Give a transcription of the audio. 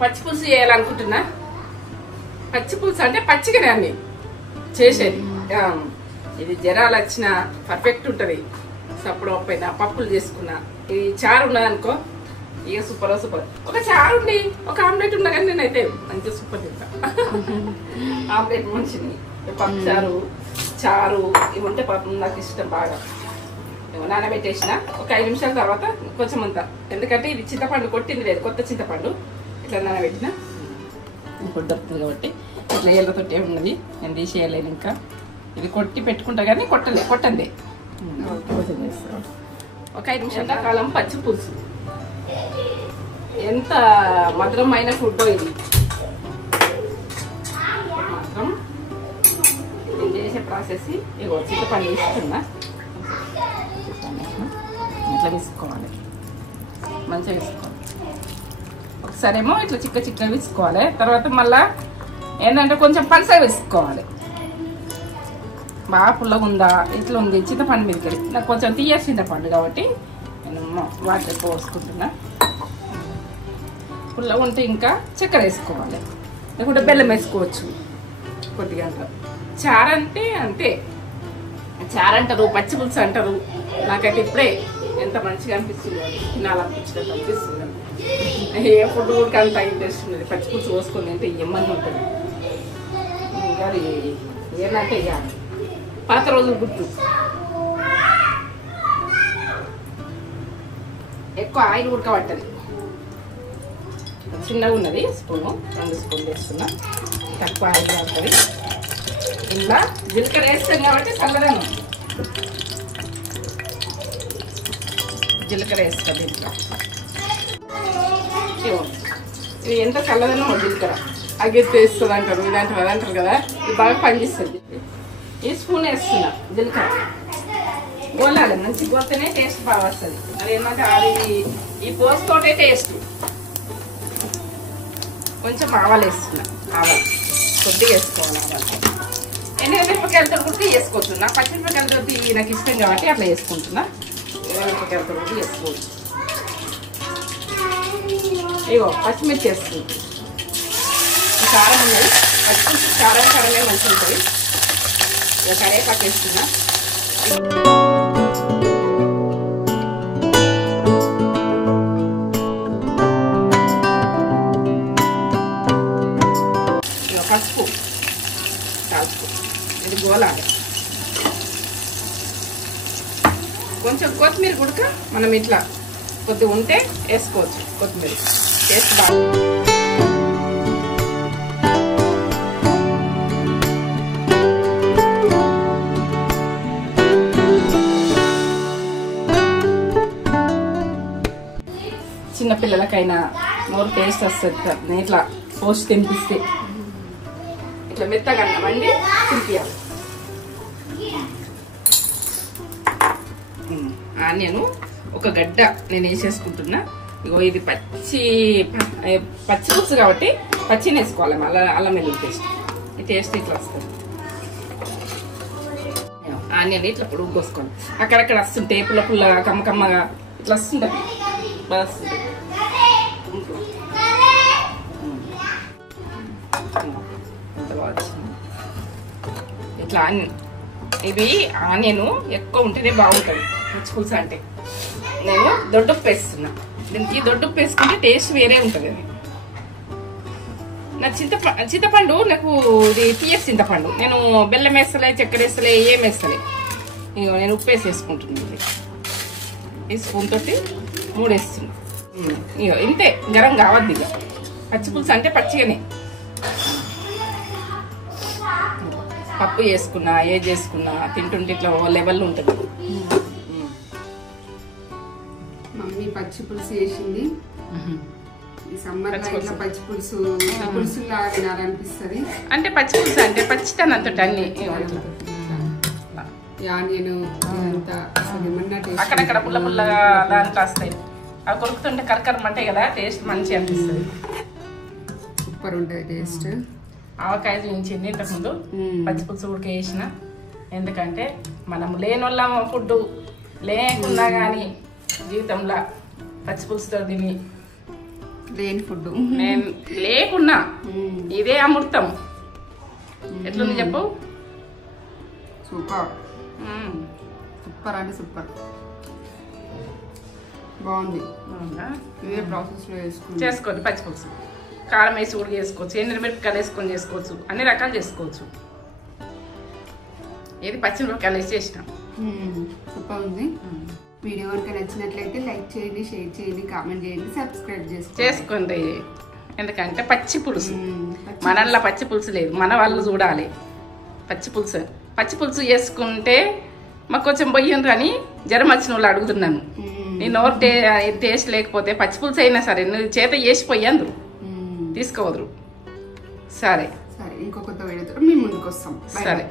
పచ్చి పులుసు చేయాలనుకుంటున్నా. పచ్చి పులుసు అంటే పచ్చిగానే అన్ని చేసేది. ఇది జరాలు వచ్చిన పర్ఫెక్ట్ ఉంటుంది. సప్పుడు పైన పప్పులు చేసుకున్నా. ఇది చారు ఉన్నదనుకో ఇక సూపర్ సూపర్. ఒక చారు ఉండి ఒక ఆమ్లెట్ ఉన్నా కానీ నేనైతే మంచిగా సూపర్ తింటా. ఆమ్లెట్ మంచిది. పప్పు చారు చారు ఇవి ఉంటే పప్పు నాకు ఇష్టం బాగా. నానబెట్టేసిన ఒక 5 నిమిషాల తర్వాత కొంచెం అంతా, ఎందుకంటే ఇది చింతపండు కొట్టింది లేదు, కొత్త చింతపండు ఇట్లా నానబెట్టిన ఇప్పుడు దొరుకుతుంది కాబట్టి ఇట్లా ఏళ్ళతోటి ఉన్నది. నేను తీసేయలేను ఇంకా. ఇది కొట్టి పెట్టుకుంటా కానీ కొట్టండి. ఒక 5 నిమిషాల కాలం పచ్చి పులుసు ఎంత మధురమైన ఫుడ్ ఇది. మాత్రం నేను చేసే ప్రాసెస్ ఇగో చింతపండు తీసుకున్నా. ఇట్లా తీసుకోవాలి, మంచిగా తీసుకోవాలి. ఒకసారేమో ఇట్లా చిక్క తీసుకోవాలి. తర్వాత మళ్ళా ఏంటంటే కొంచెం పలసగా వేసుకోవాలి. బాగా పుల్లగా ఉందా ఇట్లా ఉంది చింతపండు మీదకి నాకు కొంచెం తీయాల్సి చింతపండు కాబట్టి నేను వాటర్ పోసుకుంటున్నా. పుల్లగా ఉంటే ఇంకా చక్కెర వేసుకోవాలి, లేకుంటే బెల్లం వేసుకోవచ్చు కొద్దిగా. చారు అంటే అంతే, చారు అంటారు, పచ్చి పులుసు అంటారు. నాకైతే ఇప్పుడే ఎంత మంచిగా అనిపిస్తుంది, తినాలనిపించినట్టు అనిపిస్తుంది. ఏ ఫుడ్ కూడా అంత ఇంట్రెస్ట్ ఉన్నది. పచ్చి పులుసు పోసుకొని తింటే ఏమన్నా ఉంటుంది. ఇంకా ఏంటంటే ఇక పాత రోజులు గుర్తు. ఎక్కువ ఆయిల్ ఉడకబట్టది. చిన్నగా ఉన్నది స్పూను, 2 స్పూన్లు వేస్తున్నా. తక్కువ ఆయిల్ పడుతుంది. ఇలా జీలకర్ర వేస్తాం కాబట్టి చల్లదనం. జీలకర్ర వేస్తాం దీంట్లో. ఇది ఎంత చల్లదనం జీలకర్ర. అగ్గెత్తి వేస్తుంది అంటారు, ఇదంటారు అదంటారు కదా. ఇది బాగా పనిచేస్తుంది. ఈ స్పూన్ వేస్తున్నా జీలకర్ర. గోలాలి, మంచి గోతనే టేస్ట్ బాగా వస్తుంది. అది ఏమంటే అది ఈ పోస్తోటే టేస్ట్. కొంచెం ఆవాలు వేస్తున్నా. ఆవాలు కొద్దిగా వేసుకోవాలి. ఆవాలు ఎండుమిరపకాయలతో కూడా వేసుకోవచ్చు. నాకు పచ్చిమిరపకాయలతో నాకు ఇష్టం కాబట్టి అట్లా వేసుకుంటున్నా. ఎండుమిరపకాయలతో కూడా వేసుకోవచ్చు. ఇగో పచ్చిమిర్చి వేసుకుంటాం. కారం ఉన్నది, పచ్చిమిర్చి కారమే మంచిగా ఉంటుంది. ఇక కరివేపాకు వేస్తున్నా. ఇక పసుపు ఇది గోలాలి. కొంచెం కొత్తిమీర గుడక మనం ఇట్లా కొద్దిగా ఉంటే వేసుకోవచ్చు. కొత్తిమీర టేస్ట్ బాగుంది. చిన్నపిల్లలకైనా నోరు టేస్ట్ వస్తుంది. ఇట్లా పోసి తినిపిస్తే ఇట్లా మెత్తగా అన్నమండి తినిపించాలి. ఆనియన్ ఒక గడ్డ నేను వేసేసుకుంటున్నా. ఇగో ఇది పచ్చి పులుసు కాబట్టి పచ్చిని వేసుకోవాలి. మళ్ళీ అల్లం వెల్లుల్లి పేస్ట్. ఈ టేస్ట్ ఇట్లా వస్తుంది. ఆనియన్ ఇట్లా పొడుగు కోసుకోవాలి. అక్కడక్కడ వస్తుంటే పుల్ల పుల్లగా కమ్మకమ్మగా ఇట్లా వస్తుంటుంది. బాగా వస్తుంది. ఎంత బాగా వచ్చింది. ఇట్లా ఇవి ఆనియన్ ఎక్కువ ఉంటేనే బాగుంటుంది పచ్చి పులుసు అంటే. నేను దొడ్డుప్పు వేస్తున్నా. దీనికి దొడ్డుప్పు వేసుకుంటే టేస్ట్ వేరే ఉంటుంది. అది నా చింతపండు నాకు ఇది తీయస్ చింతపండు. నేను బెల్లం వేస్తలే, చక్కెర వేస్తలే, ఏం వేస్తలే. ఇగో నేను ఉప్పు వేసేసుకుంటున్నాను. ఈ స్పూన్ తోటి 3 వేస్తున్నా. ఇగో ఇంతే, గరం కావద్దు. ఇక పచ్చి పులుసు అంటే పచ్చిగానే. పప్పు చేసుకున్నా, ఏ చేసుకున్నా తింటుంటే ఇట్లా లెవెల్ ఉంటుంది. మమ్మీ పచ్చి పులుసు చేసింది. ఈ సమ్మర్ లో పచ్చి పులుసులా తినాలనిపిస్తుంది. అంటే పచ్చి పులుసు అంటే పచ్చితనంతో అన్ని అక్కడక్కడ పుల్ల పుల్లగా దాంట్లో వస్తాయి. అవి కొరుకుతుంటే కరకరమంటాయి కదా, టేస్ట్ మంచిగా అనిపిస్తుంది. సూపర్ ఉంటుంది టేస్ట్. ఆవకాయ చూపించింది ఇంతకుముందు. పచ్చి పులుసు ఉడక వేసిన. ఎందుకంటే మనం లేని వాళ్ళ ఫుడ్ లేకున్నా కానీ జీవితంలో పచ్చి పులుసుతో తిని లేని ఫుడ్ నేను లేకున్నా ఇదే అమృతం. ఎట్లుంది చెప్పు? సూపర్ సూపర్ అంటే సూపర్ బాగుంది. ఇదే ప్రాసెస్ లో చేసుకోండి పచ్చి పులుసు. కారం వేసి కూడా చేసుకోవచ్చు, ఎండుమిరపకాయలు వేసుకొని చేసుకోవచ్చు, అన్ని రకాలు చేసుకోవచ్చు. ఏది పచ్చిమిరపకాయలు వేసి చేసినాం. సూపర్ ఉంది. వీడియో కనుక నచ్చినట్లయితే లైక్ చేయండి, షేర్ చేయండి, కామెంట్ చేయండి, సబ్స్క్రైబ్ చేసుకోండి. ఎందుకంటే పచ్చి పులుసు మనల్లా పచ్చి పులుసు లేదు, మన వాళ్ళు చూడాలి. పచ్చి పులుసు చేసుకుంటే మాకు కొంచెం బొయ్యం కానీ జ్వరం వచ్చిన వాళ్ళు అడుగుతున్నాను. నీ నోరు టేస్ట్ లేకపోతే పచ్చి పులుసు అయినా సరే నువ్వు చేత చేసిపోయి అందరు తీసుకోవద్దు. సరే ఇంకొక వీడియోతో మేము ముందుకు వస్తాం. సరే.